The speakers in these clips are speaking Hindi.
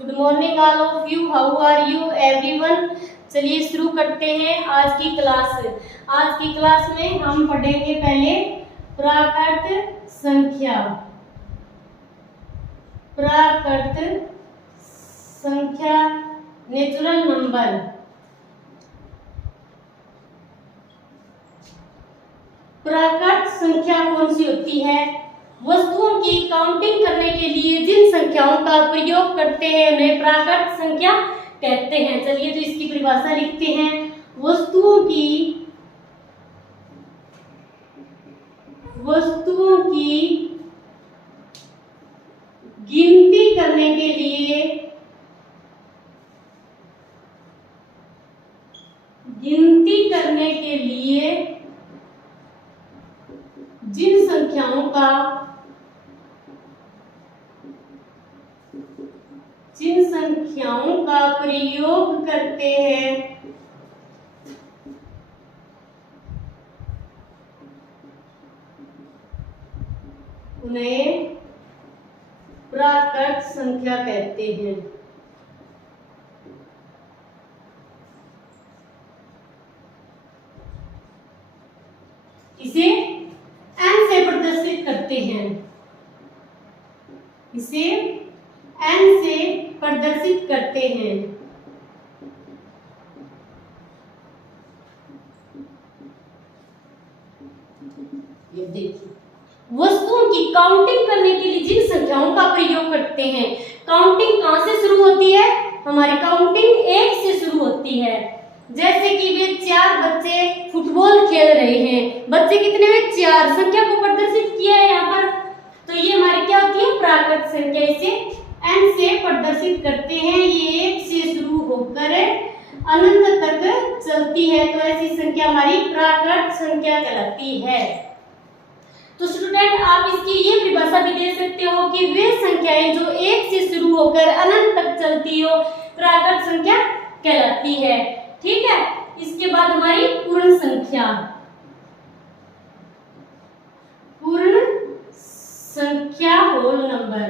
Good morning all of you, how are you everyone. चलिए शुरू करते हैं आज की क्लास। आज की क्लास में हम पढ़ेंगे पहले प्राकृत संख्या। प्राकृत संख्या नेचुरल नंबर। प्राकृत संख्या कौन सी होती है? वस्तुओं की काउंटिंग करने के लिए जिन संख्याओं का प्रयोग करते हैं उन्हें प्राकृत संख्या कहते हैं। चलिए तो इसकी परिभाषा लिखते हैं। वस्तुओं की गिनती करने के लिए जिन संख्याओं का प्रयोग करते हैं उन्हें प्राकृत संख्या कहते हैं। इसे n से प्रदर्शित करते हैं। इसे n से प्रदर्शित करते हैं। ये देखिए, वस्तुओं की काउंटिंग करने के लिए जिन संख्याओं का प्रयोग करते हैं। काउंटिंग कहां से शुरू होती है? हमारी काउंटिंग 1 से शुरू होती है। जैसे कि वे 4 बच्चे फुटबॉल खेल रहे हैं। बच्चे कितने हैं? 4। संख्या को प्रदर्शित किया है यहाँ पर, तो ये हमारी क्या होती है? प्राकृत संख्या। इसे n से प्रदर्शित करते हैं। ये 1 से शुरू होकर अनंत तक चलती है, तो ऐसी संख्या हमारी प्राकृत संख्या कहलाती है। तो स्टूडेंट, आप इसकी ये परिभाषा भी दे सकते हो कि वे संख्याएं जो 1 से शुरू होकर अनंत तक चलती हो प्राकृत संख्या कहलाती है। ठीक है। इसके बाद हमारी पूर्ण संख्या। पूर्ण संख्या होल नंबर,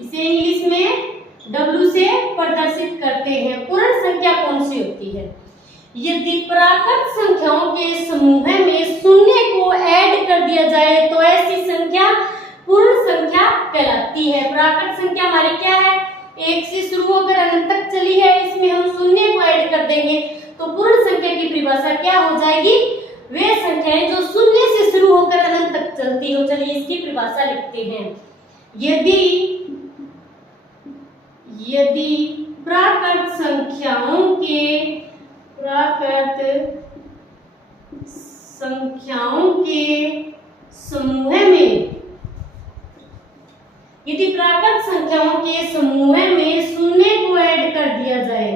इसे इंग्लिश में W से प्रदर्शित करते हैं। पूर्ण संख्या कौन सी होती है? यदि प्राकृत संख्याओं के समूह में शून्य को ऐड कर दिया जाए तो ऐसी संख्या पूर्ण संख्या कहलाती है। प्राकृत संख्या हमारी क्या है? 1 से शुरू होकर अनंत तक चली है, इसमें हम शून्य को ऐड कर देंगे तो पूर्ण संख्या की परिभाषा क्या हो जाएगी? वे संख्याएं जो शून्य से शुरू होकर अनंत तक चलती हो। चलिए इसकी परिभाषा लिखते हैं। यदि प्राकृत संख्याओं के समूह में शून्य को ऐड कर दिया जाए,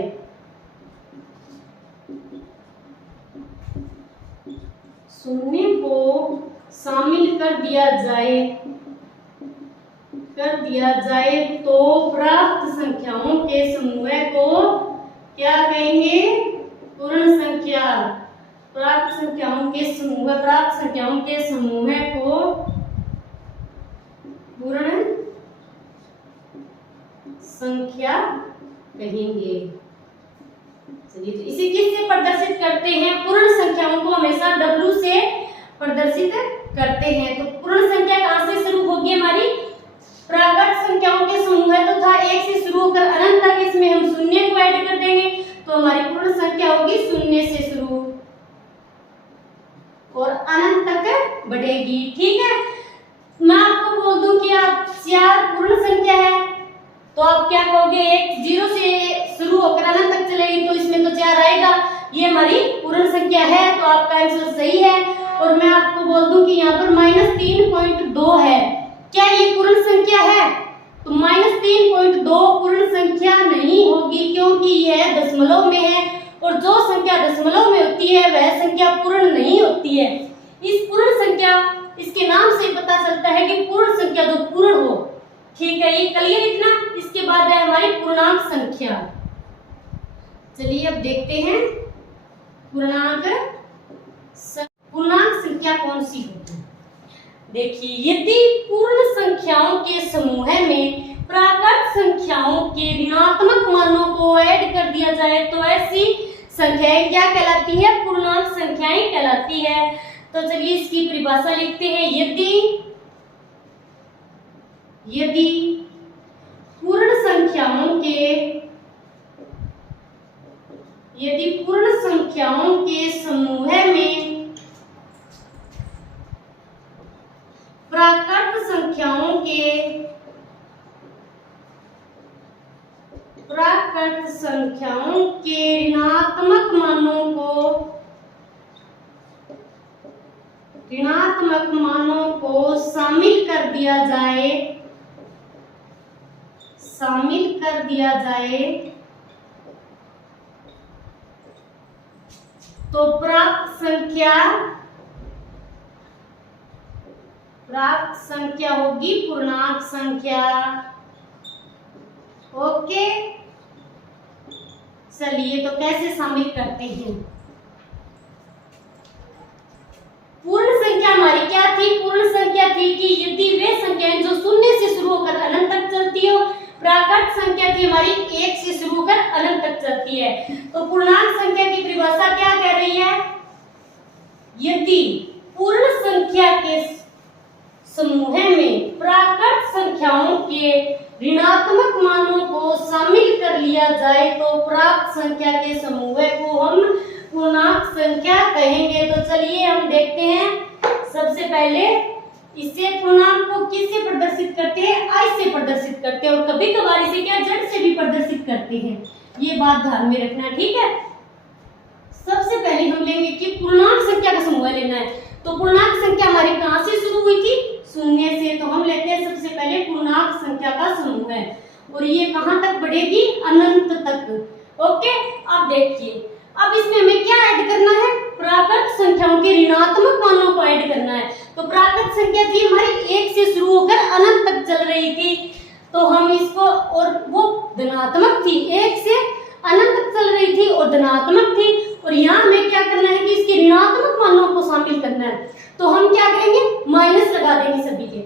शून्य को शामिल कर दिया जाए तो प्राप्त संख्याओं के समूह को क्या कहेंगे? पूर्ण संख्या। प्राप्त संख्याओं के समूह को पूर्ण संख्या कहेंगे। चलिए तो इसे किससे प्रदर्शित करते हैं? पूर्ण संख्याओं को हमेशा W से प्रदर्शित करते हैं। तो पूर्ण संख्या कहां से शुरू होगी? हमारी प्राकृत संख्याओं के समूह तो था 1 से शुरू होकर अनंत तक, इसमें हम शून्य को ऐड कर देंगे तो हमारी पूर्ण संख्या होगी 0 से शुरू और अनंत तक बढ़ेगी। ठीक है। मैं आपको बोल दूं कि आप 4 पूर्ण संख्या है तो आप क्या कहोगे? 1 0 से शुरू होकर अनंत तक चलेगी तो इसमें तो 4 आएगा। ये हमारी पूर्ण संख्या है, तो आपका आंसर सही है। और मैं आपको बोल दूं कि यहाँ पर -3.2 है। क्या ये पूर्ण संख्या है? तो -3.2 पूर्ण संख्या नहीं होगी, क्योंकि यह दशमलव में है और जो संख्या दशमलव में होती है वह संख्या पूर्ण नहीं होती है। इस पूर्ण संख्या, इसके नाम से पता चलता है कि पूर्ण संख्या जो पूर्ण हो। ठीक है, ये क्लियर इतना। इसके बाद है हमारी पूर्णांक संख्या। चलिए अब देखते हैं पूर्णांक संख्या कौन सी होती है। देखिए, यदि पूर्ण संख्याओं के समूह में प्राकृत संख्याओं के ऋणात्मक मानों को ऐड कर दिया जाए तो ऐसी संख्याएं क्या कहलाती है? पूर्णांक संख्याएं कहलाती है। तो चलिए इसकी परिभाषा लिखते हैं। यदि पूर्ण संख्याओं के समूह में प्राकृत संख्याओं के ऋणात्मक मानों को शामिल कर दिया जाए तो प्राप्त संख्या होगी पूर्णांक संख्या। ओके, चलिए तो कैसे शामिल करते हैं? पूर्ण संख्या हमारी क्या थी? पूर्ण संख्या थी कि यदि वे संख्याएं जो शून्य से शुरू होकर अनंत तक चलती हो। प्राकृत संख्या थी हमारी 1 से शुरू होकर अनंत तक चलती है। तो पूर्णांक संख्या की परिभाषा क्या कह रही है? यदि पूर्ण संख्या के समूह में प्राकृत संख्याओं के ऋणात्मक मानों को शामिल कर लिया जाए तो प्राप्त संख्या के समूह को हम पूर्णांक संख्या कहेंगे। तो चलिए हम देखते हैं। सबसे पहले इसे पूर्णांक को किससे प्रदर्शित करते हैं? आई से प्रदर्शित करते हैं और कभी कभार इसे क्या जेड से भी प्रदर्शित करते हैं। ये बात ध्यान में रखना, ठीक है। सबसे पहले हम लेंगे कि पूर्णांक संख्या का समूह लेना है। तो पूर्णांक संख्या हमारी कहां से शुरू हुई थी? शून्य से। तो हम लेते हैं सबसे पहले पूर्णांक संख्या का समूह है और ये कहां तक बढ़ेगी? अनंत तक। ओके, अब देखिए, अब इसमें हमें क्या ऐड करना है? प्राकृत संख्याओं के ऋणात्मक मानों को ऐड करना है। तो प्राकृत संख्या थी हमारी 1 से शुरू होकर अनंत तक चल रही थी, तो हम इसको, और वो धनात्मक थी, 1 से अनंत तक चल रही थी और धनात्मक थी। और यहाँ हमें क्या करना है कि इसके ऋणात्मक मानों को शामिल करना है। तो हम क्या करेंगे? माइनस लगा देंगे सभी के।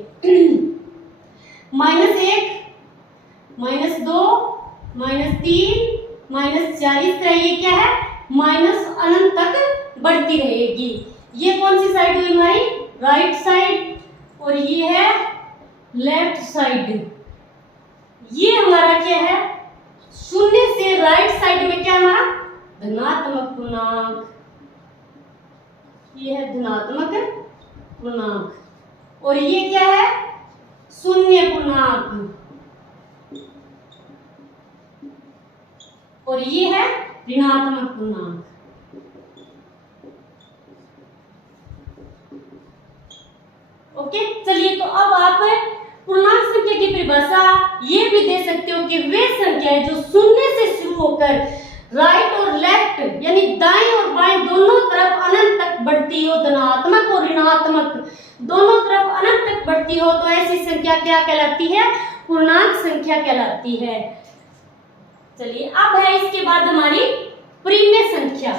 -1, -2, -3, -4, इस तरह ये क्या है? माइनस अनंत तक बढ़ती रहेगी। ये कौन सी साइड हुई हमारी? राइट साइड, और ये है लेफ्ट साइड। ये हमारा क्या है? शून्य से राइट साइड में क्या हमारा? धनात्मक पूर्णांक। ये है धनात्मक पूर्णांक और ये क्या है? शून्य पूर्णांक, और ये है ऋणात्मक पूर्णांक। ओके, चलिए तो अब आप पूर्णांक संख्या की परिभाषा ये भी दे सकते हो कि वे संख्याएं जो शून्य से शुरू होकर राइट और लेफ्ट यानी दाएं और बाएं दोनों तरफ अनंत तक बढ़ती हो, धनात्मक और ऋणात्मक दोनों तरफ अनंत तक बढ़ती हो, तो ऐसी संख्या क्या कहलाती है? पूर्णांक संख्या कहलाती है। चलिए अब है इसके बाद हमारी प्रीमेय संख्या।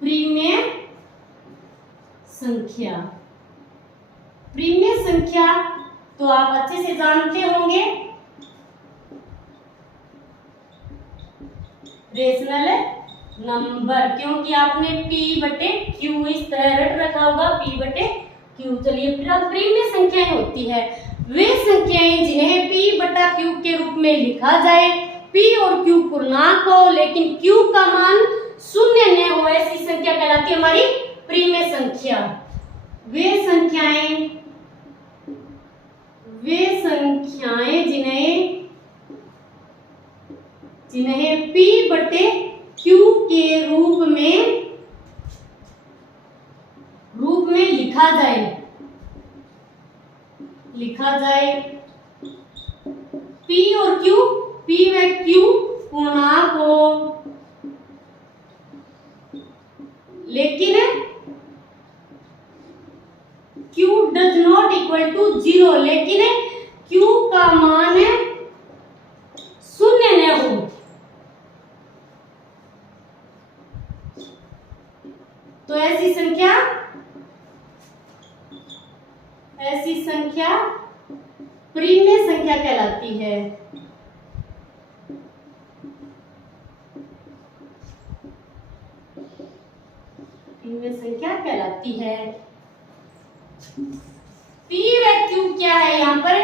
प्रीमेय संख्या, प्रीमेय संख्या तो आप अच्छे से जानते होंगे, रेशनल नंबर, क्योंकि आपने P/Q इस तरह रट रखा होगा, P/Q। चलिए प्रीमेय संख्याएं होती है वे संख्याएं जिन्हें P/Q के रूप में लिखा जाए। P और Q पूर्णांक हो लेकिन Q का मान शून्य न हो, ऐसी संख्या कहलाती है हमारी प्रीमेय संख्या। वे संख्याएं जिन्हें P/Q के रूप में लिखा जाए। P और Q, P व Q पूर्णांक हो लेकिन Q does not equal to 0, लेकिन Q का मान शून्य न हो। तो ऐसी संख्या प्रीम्य संख्या कहलाती है। प्रीम्य संख्या कहलाती है। P व Q क्या है यहाँ पर?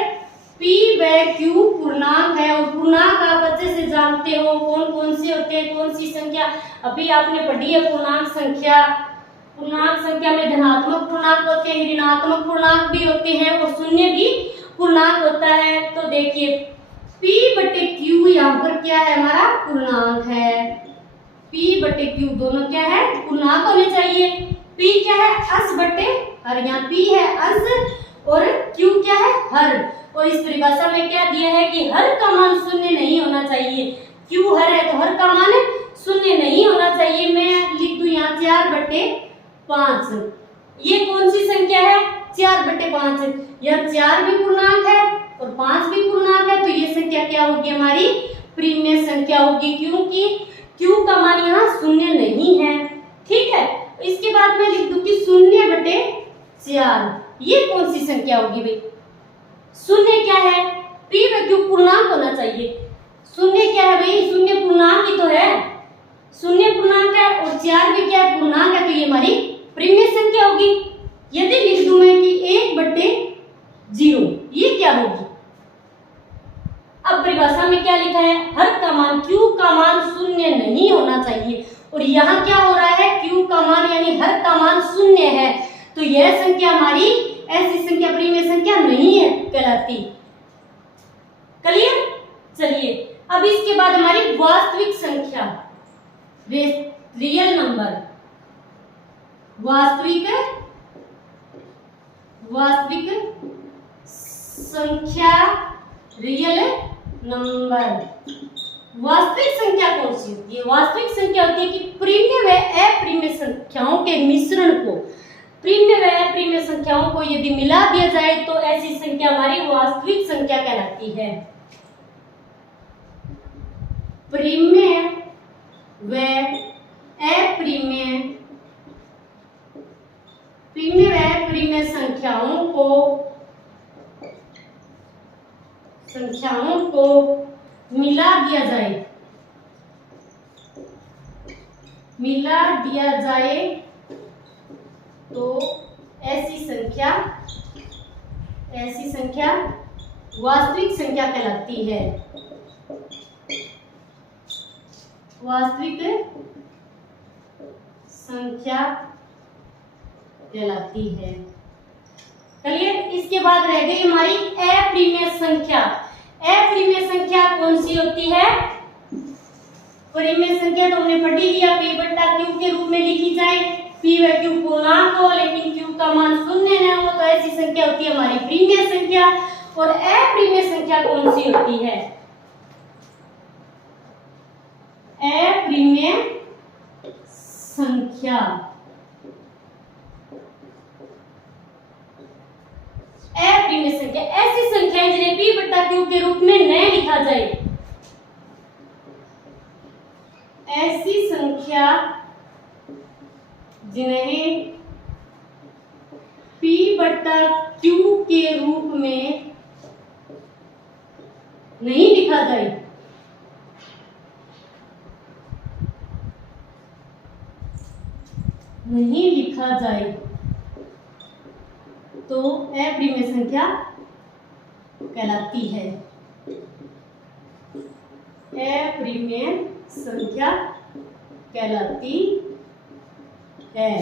P व Q पूर्णांक है, और पूर्णांक आप अच्छे से जानते हो कौन कौन से होते हैं, कौन सी संख्या अभी आपने पढ़ी है। पूर्णांक संख्या, पूर्णांक संख्या में धनात्मक पूर्णांक होते हैं, ऋणात्मक पूर्णांक भी होते हैं, और शून्य भी पूर्णांक होता है। तो देखिए P बटे Q यहाँ पर क्या है? हमारा पूर्णांक है। P बटे Q दोनों क्या है? पूर्णांक होने चाहिए। P क्या है? अंश बटे हर। यहाँ P है अंश और Q क्या है? हर। और इस परिभाषा में क्या दिया है कि हर का मान शून्य नहीं होना चाहिए। Q हर है तो हर का मान शून्य नहीं होना चाहिए। मैं लिख दूं यहाँ 4/5। ये कौन सी संख्या है? 4/5। यह 4 भी पूर्णांक है और 5 भी पूर्णांक है, तो ये संख्या क्या होगी? हमारी प्रीम्य संख्या होगी, क्योंकि Q का मान यहाँ शून्य नहीं है। ठीक है, इसके बाद मैं लिख दूं कि 0/4। ये कौन सी संख्या होगी भाई? शून्य क्या है? P व Q पूर्णांक होना चाहिए। शून्य क्या है भाई? शून्य पूर्णांक ही तो है। शून्य पूर्णांक है और 4 भी क्या है? पूर्णांक है, तो ये हमारी प्रीम्य संख्या होगी। यदि लिख दूं मैं कि 1/0, ये क्या होगी? अब परिभाषा में क्या लिखा है? हर का मान, Q का मान शून्य नहीं होना चाहिए, और यहाँ क्या हो रहा है? Q का मान यानी हर का मान शून्य है, तो यह संख्या हमारी ऐसी संख्या प्रीम्य संख्या नहीं है कहलाती। क्लियर? चलिए अब इसके बाद हमारी वास्तविक संख्या, रियल नंबर, वास्तविक संख्या, रियल नंबर। वास्तविक संख्या कौन सी होती है? वास्तविक संख्या होती है कि प्रीम्य व अप्रीम्य संख्याओं के मिश्रण को, प्रीम्य व अप्रीम्य संख्याओं को यदि मिला दिया जाए तो ऐसी संख्या हमारी वास्तविक संख्या कहलाती है। प्रीम्य व अप्रीम्य, प्रीम्य व अप्रीम्य संख्याओं को मिला दिया जाए तो ऐसी संख्या वास्तविक संख्या कहलाती है। वास्तविक संख्या कहलाती है। चलिए इसके बाद रह गई हमारी अप्रीम्य संख्या। अप्रीम्य संख्या कौन सी होती है? प्रीम्य संख्या तो हमने पढ़ी लिया, P बट्टा Q के रूप में लिखी जाए। P व Q पूर्णांक हो लेकिन Q का मान शून्य न हो, तो ऐसी संख्या होती है हमारी प्रीम्य संख्या। और अप्रीम्य संख्या कौन सी होती है? अप्रीम्य संख्या, अप्रीम्य संख्या ऐसी संख्याएं जिन्हें P बट्टा Q के रूप में न लिखा जाए। ऐसी संख्या जिन्हें P बट्टा Q के रूप में नहीं लिखा जाए, तो अप्रीम्य संख्या कहलाती है। अप्रीम्य संख्या कहलाती है।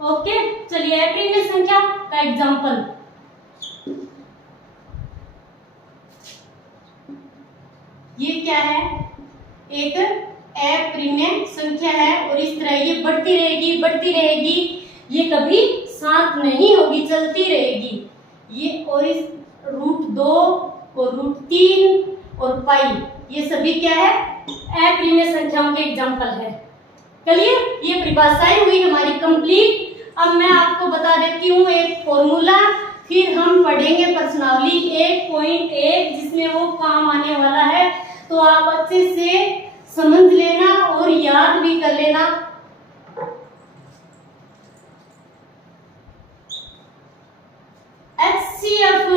ओके, चलिए अप्रीम्य संख्या का एग्जांपल। ये क्या है? एक अप्रीम्य संख्या है और इस तरह ये बढ़ती रहेगी, ये कभी शांत नहीं होगी, चलती रहेगी। ये और इस √2 और √3 और पाई, ये सभी क्या है? अप्रीम्य संख्याओं के एग्जांपल है। चलिए ये परिभाषाएं हुई हमारी कंप्लीट। अब मैं आपको बता देती हूँ एक फॉर्मूला, फिर हम पढ़ेंगे प्रश्नावली 1.1 जिसमें वो काम आने वाला है, तो आप अच्छे से समझ लेना और याद भी कर लेना। HCF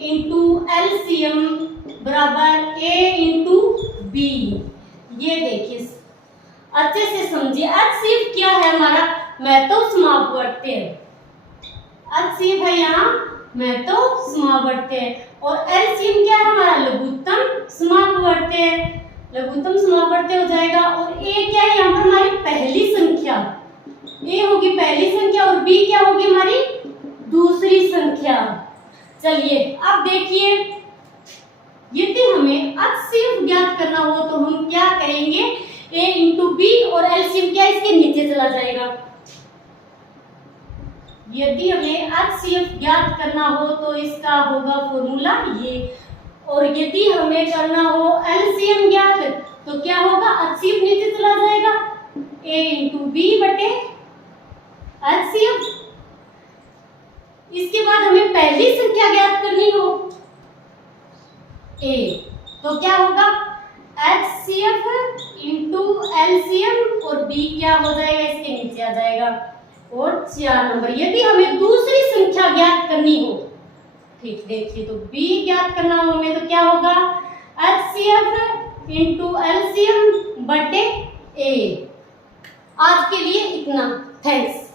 इंटू एलसीएम बराबर ए इंटू बी। ये देखिए अच्छे से समझिए, एचसीएफ क्या है हमारा, महत्व समापवर्ती है। एचसीएफ है यहाँ महत्व समापवर्ती है, और एलसीएम क्या है हमारा, लघुत्तम समापवर्ती है। लघुत्तम समापवर्ती हो जाएगा, और ए क्या है यहाँ पर हमारी पहली संख्या, ए होगी पहली संख्या और बी क्या होगी हमारी दूसरी संख्या। चलिए अब देखिए, यदि हमें एचसीएफ ज्ञात करना हो तो हम क्या करेंगे, ए इंटू बी और एलसीएम क्या इसके नीचे चला जाएगा। यदि हमें एचसीएफ ज्ञात करना हो तो इसका होगा फॉर्मूला ये, और यदि हमें करना हो एलसीएम ज्ञात तो क्या होगा, एचसीएफ नीचे चला जाएगा, ए इंटू बी बटे एचसीएफ। इसके बाद हमें पहली संख्या ज्ञात करनी हो ए, तो क्या होगा एचसीएफ इंटू एलसीएम, और बी क्या हो जाएगा इसके नीचे आ जाएगा। और 4 नंबर, यदि हमें दूसरी संख्या ज्ञात करनी हो, ठीक देखिए, तो बी ज्ञात करना हो हमें तो क्या होगा एचसीएफ इंटू एलसीएम बटे ए। आज के लिए इतना, थैंक्स।